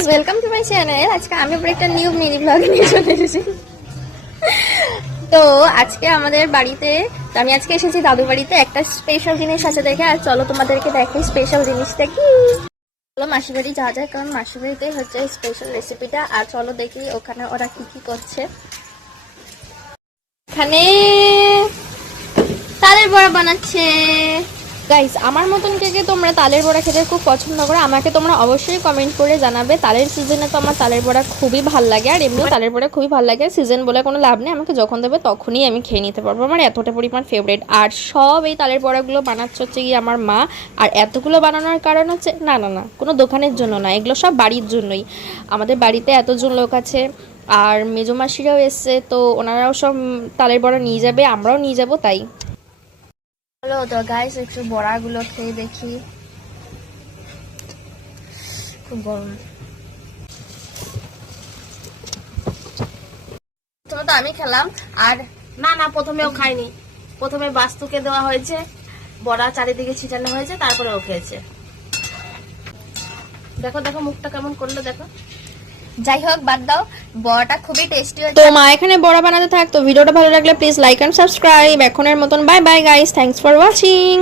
Guys, welcome to my channel. আজকে আমি আবার একটা নিউ মিনি ব্লগ নিয়ে চলে এসেছি। তো আজকে আমাদের বাড়িতে, আমি আজকে এসেছি দাদু বাড়িতে। একটা স্পেশাল জিনিস আছে দেখে, আর চলো তোমাদেরকে দেখাই স্পেশাল জিনিসটা কি। চলো মাসির বাড়ি যাওয়া যায়, কারণ মাসির বাড়িতেই হচ্ছে স্পেশাল রেসিপিটা। আর চলো দেখি ওখানে ওরা কি কি করছে। এখানে তালের বড়া বানাচ্ছে। গাইস, আমার মতন কে তোমরা তালের বড়া খেতে খুব পছন্দ করো? আমাকে তোমরা অবশ্যই কমেন্ট করে জানাবে। তালের সিজনে তো আমার তালের বড়া খুবই ভালো লাগে, আর এমনিও তালের বড়া খুবই ভালো লাগে। সিজন বলে কোনো লাভ নেই, আমাকে যখন দেবে তখনই আমি খেয়ে নিতে পারবো। আমার এতটা পরিমাণ ফেভারিট। আর সব এই তালের বড়াগুলো বানাচ্ছে হচ্ছে গিয়ে আমার মা। আর এতগুলো বানানোর কারণ হচ্ছে না না না কোনো দোকানের জন্য না, এগুলো সব বাড়ির জন্যই। আমাদের বাড়িতে এতজন লোক আছে, আর মেজো মাসিরাও এসছে, তো ওনারাও সব তালের বড়া নিয়ে যাবে, আমরাও নিয়ে যাব। তাই চলো তো গাইস একটু বড়াগুলো খেয়ে দেখি। খুব গরম। তো আমি খেলাম। আর না না, প্রথমেও খাইনি। প্রথমে বাস্তুকে দেওয়া হয়েছে, বড়া চারিদিকে ছিটানো হয়েছে, তারপরে ও খেয়েছে। দেখো দেখো মুখটা কেমন করলো দেখো। যাই হোক, বাদ দাও, বড়াটা খুবই টেস্টি হয়েছে। তো মা এখানে বড়া বানাতে থাক। তো ভিডিওটা ভালো লাগলে প্লিজ লাইক এন্ড সাবস্ক্রাইব। এখনের মতন bye bye guys, thanks for watching.